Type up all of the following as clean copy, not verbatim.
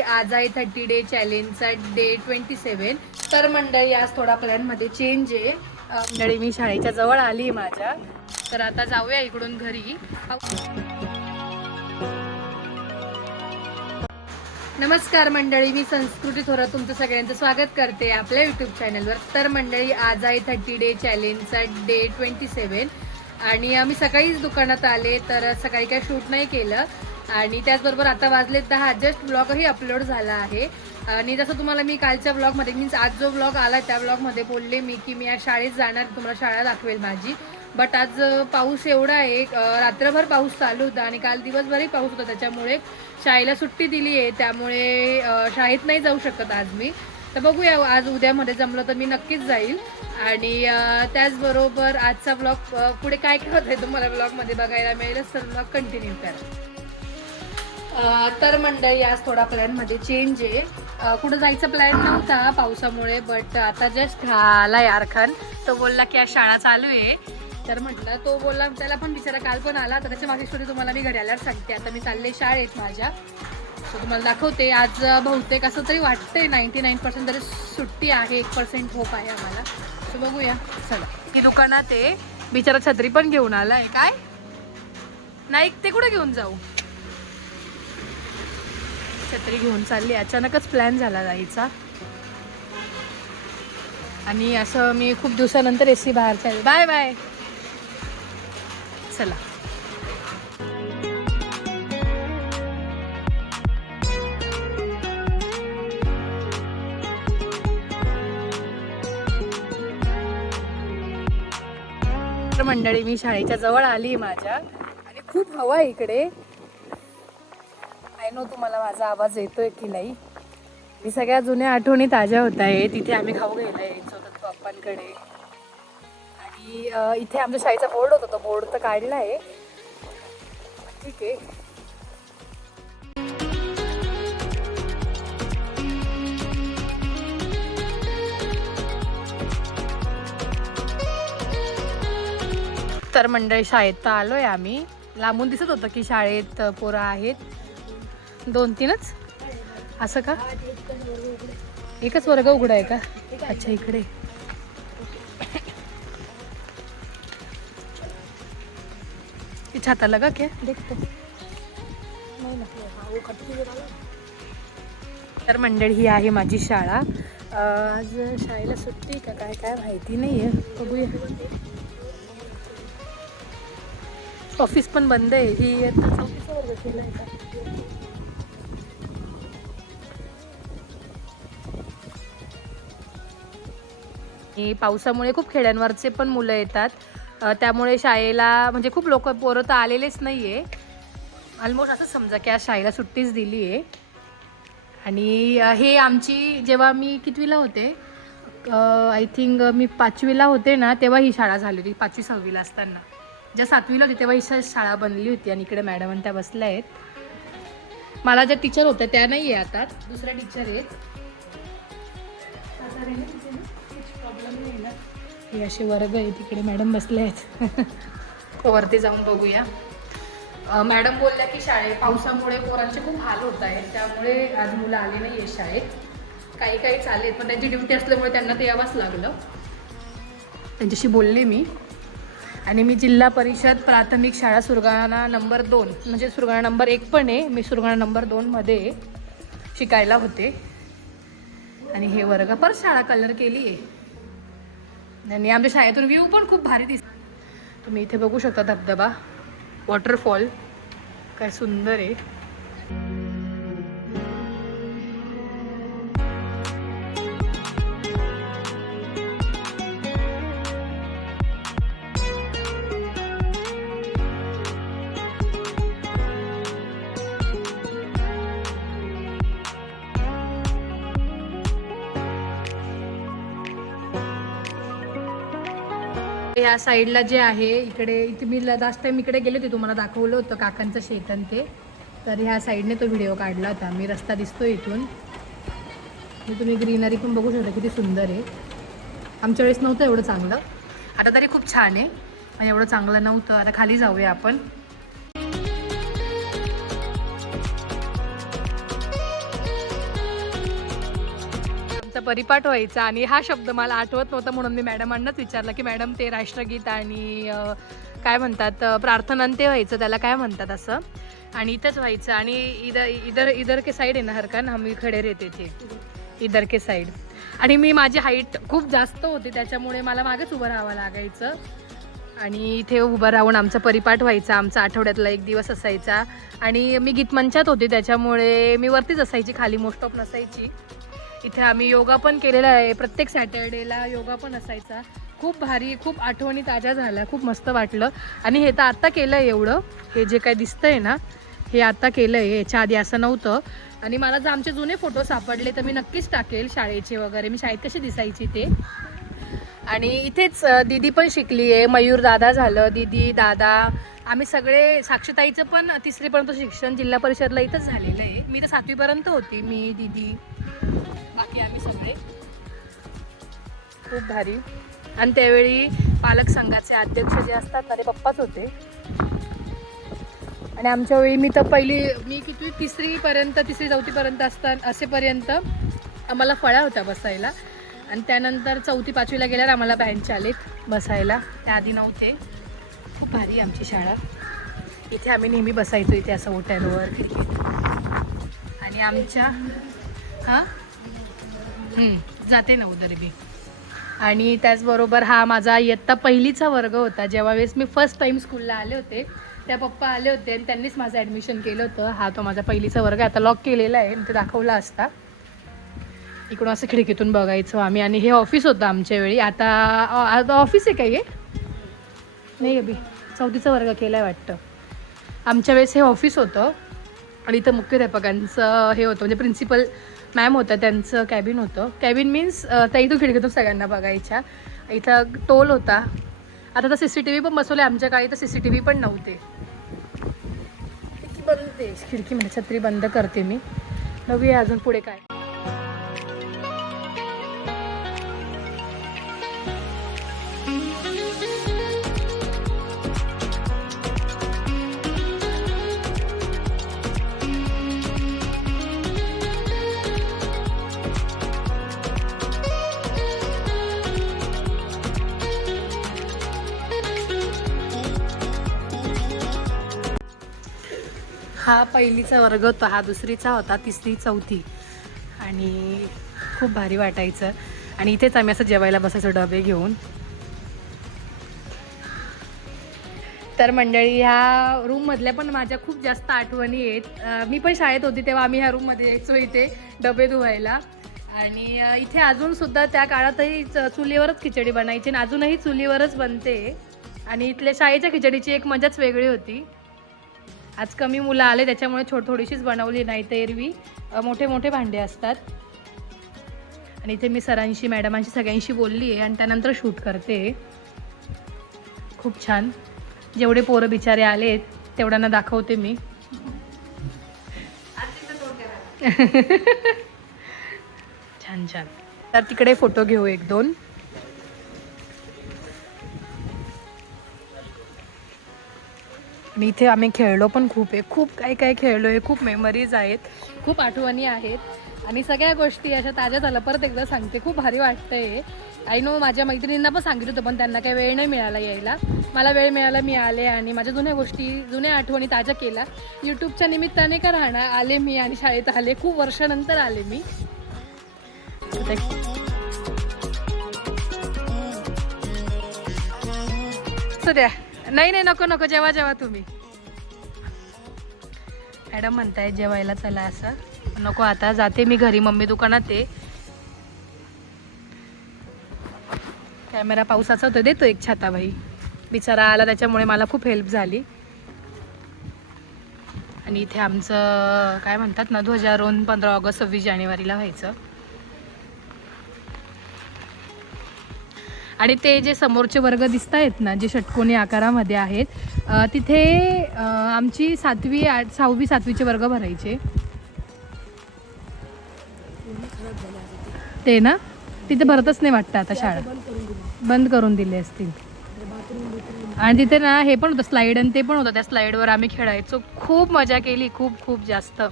आज आहे 30 day चॅलेंजचा day 27. तर मंडळी आज थोडा प्लॅन मध्ये चेंज आहे. मंडळी मी शाळेच्या जवळ आली माझ्या, तर आता जाऊया इकडून घरी. नमस्कार मंडळी, मी संस्कृती थोरात तुमचं सगळ्यांचं स्वागत करते आपल्या यूट्यूब चॅनलवर. तर मंडळी आज आहे 30 डे चॅलेंजचा डे 27 आणि आम्ही सकाळीच दुकानात आले, तर सकाळी काही शूट नाही केलं. आणि त्याचबरोबर आता वाजले 10, जस्ट ब्लॉगही अपलोड झाला आहे. आणि जसं तुम्हाला मी कालच्या ब्लॉगमध्ये मीन्स आज जो ब्लॉग आला त्या ब्लॉगमध्ये बोलले मी की मी आज शाळेत जाणार, तुम्हाला शाळा दाखवेल माझी. बट आज पाऊस एवढा आहे, रात्रभर पाऊस चालू होता आणि काल दिवसभरही पाऊस होता, त्याच्यामुळे शाळेला सुट्टी दिली आहे. त्यामुळे शाळेत नाही जाऊ शकत आज मी. तर बघूया आज उद्यामध्ये जमलं तर मी नक्कीच जाईल. आणि त्याचबरोबर आजचा ब्लॉग पुढे काय काय होत आहे तुम्हाला ब्लॉगमध्ये बघायला मिळेलच, तर ब्लॉग कंटिन्यू करा. तर मंडळी आज थोडा प्लॅनमध्ये चेंज आहे. कुठं जायचं प्लॅन नव्हता पावसामुळे, बट आता जस्ट आला यारखान. तो बोलला की आज शाळा चालू आहे, तर म्हटलं तो बोलला, त्याला पण बिचारा काल पण आला. तर त्याच्या मागची स्टोरी तुम्हाला मी घरी आल्यावर सांगते. आता मी चालले शाळेत माझ्या, तर तुम्हाला दाखवते. आज बहुतेक असं तरी वाटतंय 99% तरी सुट्टी आहे, 1% होप आहे आम्हाला. तर बघूया. चला की दुकानात आहे, बिचारा छत्री पण घेऊन आला आहे. काय नाही ते कुठे घेऊन जाऊ, छत्री घेऊन चालली. अचानकच प्लॅन झाला जायचा आणि असं मी खूप दिवसानंतर एसी बाहेर चालले. Bye bye. चला तर मंडळी मी शाळेच्या जवळ आली माझ्या आणि खूप हवा आहे इकडे. आय नो तुम्हाला माझा आवाज येतोय की नाही. मी सगळ्या जुन्या आठवणी ताज्या होत आहे. तिथे आम्ही खाऊ घ्यायला यायचो होतो पप्पांकडे. आणि इथे आमच्या शाळेचा बोर्ड होता, तो बोर्ड तर काढला आहे. ठीक आहे. तर मंडळी शाळेत तर आलोय आम्ही. लांबून दिसत होतं की शाळेत पोरं आहेत, 2-3च. असं का, एकच वर्ग उघडा आहे का? अच्छा इकडे. छाता लगा क्या देखतो. तर मंडळी ही आहे माझी शाळा. आज शाळेला सुट्टी का काय काय माहिती नाही आहे, बघूया. ऑफिस पण बंद आहे. ही आता 4चा वर्ग केला आहे का? पावसामुळे खूप खेड्यांवरचे पण मुलं येतात, त्यामुळे शाळेला म्हणजे खूप लोक पोरं तर आलेलेच नाही आहे. ऑलमोस्ट असं समजा की आज शाळेला सुट्टीच दिली आहे. आणि हे आमची जेव्हा मी कितवीला होते, आय थिंक मी 5वीला होते ना, तेव्हा ही शाळा झाली होती. 5वी-6वीला असताना, ज्या 7वीला होती तेव्हा ही शाळा बनली होती. आणि इकडे मॅडम त्या बसल्या आहेत. मला ज्या टीचर होत्या त्या नाही आहे आता, दुसऱ्या टीचर आहेत. हे असे वर्ग आहे, तिकडे मॅडम बसले आहेत. वरती जाऊन बघूया. मॅडम बोलल्या की पावसामुळे पोरांचे खूप हाल होत आहेत, त्यामुळे आज मुलं आले नाही आहे शाळेत. काही काही चालेल, पण त्यांची ड्युटी असल्यामुळे त्यांना ते यावंच लागलं. त्यांच्याशी बोलले मी. आणि मी जिल्हा परिषद प्राथमिक शाळा सुरगाणा नंबर 2, म्हणजे सुरगाणा नंबर 1 पण आहे, मी सुरगाणा नंबर 2मध्ये शिकायला होते. आणि हे वर्ग परत शाळा कलर केली आहे. आणि आमच्या शाळेतून व्ह्यू पण खूप भारी दिसतो. तुम्ही इथे बघू शकता धबधबा, वॉटरफॉल, काय सुंदर आहे. ह्या साईडला जे आहे इथे मी लास्ट टाइम इकडे गेले होते, तुम्हाला दाखवलं होतं काकांचं शेतन ते. तर ह्या साईडने तो व्हिडिओ काढला होता मी. रस्ता दिसतो इथून, तुम्ही ग्रीनरी पण बघू शकता किती सुंदर आहे. आमच्या वेळेस नव्हतं एवढं चांगलं, आता तरी खूप छान आहे. पण एवढं चांगलं नव्हतं. आता खाली जाऊया आपण. परिपाठ व्हायचा आणि हा शब्द मला आठवत नव्हता म्हणून मी मॅडमांनाच विचारलं की मॅडम ते राष्ट्रगीत आणि काय म्हणतात प्रार्थना ते व्हायचं, त्याला काय म्हणतात असं, आणि इथंच व्हायचं. आणि इधर इधर इधर के साईड आहे ना हरकान, हम खडे रहते थे इधर के साईड. आणि मी माझी हाईट खूप जास्त होती त्याच्यामुळे मला मागेच उभं राहावं लागायचं आणि इथे उभं राहून आमचा परिपाठ व्हायचा. आमचा आठवड्यातला एक दिवस असायचा आणि मी गीतमंचात होते त्याच्यामुळे मी वरतीच असायची, खाली मोस्ट ऑफ नसायची. इथे आम्ही योगा पण केलेला आहे, प्रत्येक सॅटर्डेला योगा पण असायचा. खूप भारी, खूप आठवणी ताज्या झाल्या, खूप मस्त वाटलं. आणि हे तर आत्ता केलं आहे एवढं, हे जे काय दिसतंय ना हे आत्ता केलं आहे, याच्या आधी असं नव्हतं. आणि मला जर आमचे जुने फोटो सापडले तर मी नक्कीच टाकेल, शाळेचे वगैरे, मी शाळेत कशी दिसायची ते. आणि इथेच दीदी पण शिकली आहे, मयूर दादा झालं, दीदी दादा, आम्ही सगळे. साक्षीताईचं पण 3री पर्यंत शिक्षण जिल्हा परिषदला इथंच झालेलं आहे. मी तर 7वी पर्यंत होती, मी दीदी बाकी आम्ही सगळे. खूप भारी. आणि त्यावेळी पालक संघाचे अध्यक्ष जे असतात ना ते पप्पाच होते. आणि आमच्या वेळी मी किती 3री पर्यंत 3री 4थी पर्यंत असेपर्यंत आम्हाला फळ्या होत्या बसायला. आणि त्यानंतर 4थी 5वीला गेल्यावर आम्हाला बेंच आलेत बसायला, त्याआधी नव्हते. खूप भारी आमची शाळा. इथे आम्ही नेहमी बसायचो, इथे असं ओट्यांवर खिडकीत. आणि आमच्या जाते ना उदर बी. आणि त्याचबरोबर हा माझा इयत्ता 1लीचा वर्ग होता. जेव्हा वेळेस मी फर्स्ट टाईम स्कूलला आले होते त्या पप्पा आले होते आणि त्यांनीच माझं ॲडमिशन केलं होतं. हा तो माझा 1लीचा वर्ग, आता लॉक केलेला आहे, ते दाखवला असता. इकडून असं खिडकीतून बघायचो आम्ही. आणि हे ऑफिस होतं आमच्या वेळी. आता ऑफिस आहे काय? नाही अभि 4थीचा वर्ग केला आहे वाटतं. आमच्या वेळेस हे ऑफिस होतं आणि इथं मुख्याध्यापकांचं हे होतं, म्हणजे प्रिन्सिपल मॅम होतं त्यांचं कॅबिन होतं. कॅबिन मीन्स त्या इथून खिडकीतून सगळ्यांना बघायच्या. इथं टोल होता. आता तर CCTV पण बसवले, आमच्या काळी तर CCTV पण नव्हते. खिडकी म्हणजे छत्री बंद करते मी, बघूया अजून पुढे काय. हा 1लीचा वर्ग होता, हा 2रीचा होता, 3री 4थी. आणि खूप भारी वाटायचं. आणि इथेच आम्ही असं जेवायला बसायचो डबे घेऊन. तर मंडळी ह्या रूममधल्या पण माझ्या खूप जास्त आठवणी आहेत. मी पण शाळेत होती तेव्हा आम्ही ह्या रूममध्ये यायचो इथे डबे धुवायला. आणि इथे अजूनसुद्धा त्या काळातही चुलीवरच खिचडी बनायची आणि अजूनही चुलीवरच बनते. आणि इथल्या शाळेच्या खिचडीची एक मजाच वेगळी होती. आज कमी मुलं आले त्याच्यामुळे थोडीशीच बनवली, नाही तर एरवी मोठे मोठे भांडे असतात. आणि इथे मी सरांशी मॅडमांशी सगळ्यांशी बोलली आहे आणि त्यानंतर शूट करते. खूप छान. जेवढे पोरं बिचारे आले तेवढ्यांना दाखवते मी. छान छान. तर तिकडे फोटो घेऊ 1-2. आणि इथे आम्ही खेळलो पण खूप आहे, खूप काय खेळलो आहे, खूप मेमरीज आहेत, खूप आठवणी आहेत. आणि सगळ्या गोष्टी अशा ताज्या झाल्या. परत एकदा सांगते, खूप भारी वाटतंय. आय नो माझ्या मैत्रिणींना पण सांगितलं होतं पण त्यांना काही वेळ नाही मिळाला यायला. मला वेळ मिळाला, मी आले आणि माझ्या जुन्या आठवणी ताज्या केल्या. यूट्यूबच्या निमित्ताने का राहणार, आले मी आणि शाळेत आले, खूप वर्षानंतर आले मी. द्या नाही नको जेवा तुम्ही. मॅडम म्हणताय जेवायला चला, असं नको, आता जाते मी घरी, मम्मी दुकानात आहे. कॅमेरा पावसाचा होता, देतो एक छाताबाई, बिचारा आला त्याच्यामुळे मला खूप हेल्प झाली. आणि इथे आमचं काय म्हणतात ना ध्वजारोहण 15 ऑगस्ट 26 जानेवारीला व्हायचं. आणि ते जे समोरचे वर्ग दिसत आहेत ना, जे षटकोनी आकारामध्ये आहेत, तिथे आमची 6वी 7वीचे वर्ग भरायचे. ते ना तिथे भरतच नाही वाटतं, आता शाळा बंद करून दिले असतील. आणि तिथे ना हे पण होतं स्लाईड, आणि ते पण होतं, त्या स्लाईडवर आम्ही खेळायचो, खूप मजा केली, खूप जास्त.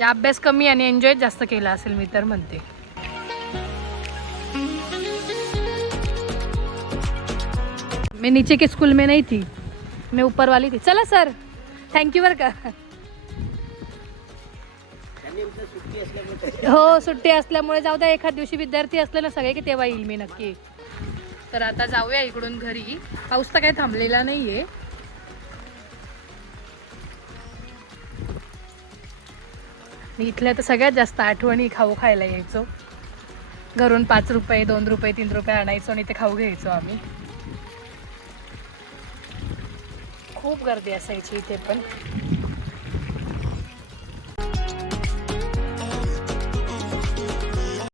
अभ्यास कमी आणि एन्जॉय जास्त केला असेल मी तर म्हणते. मैं नीचे के स्कूल में नहीं थी, मैं ऊपर वाली थी. चला सर, थँक्यू बरं का. हो सुट्टी असल्यामुळे जाऊ द्या, एखाद दिवशी विद्यार्थी असले ना सगळे की तेव्हा येईल मी नक्की. तर आता जाऊया इकडून घरी. पाऊस तर काही थांबलेला नाहीये. इथल्या तर सगळ्यात जास्त आठवणी खाऊ खायला यायचो. घरून 5 रुपये 2 रुपये 3 रुपये आणायचो आणि ते खाऊ घ्यायचो आम्ही. खूप गर्दी असायची इथे पण.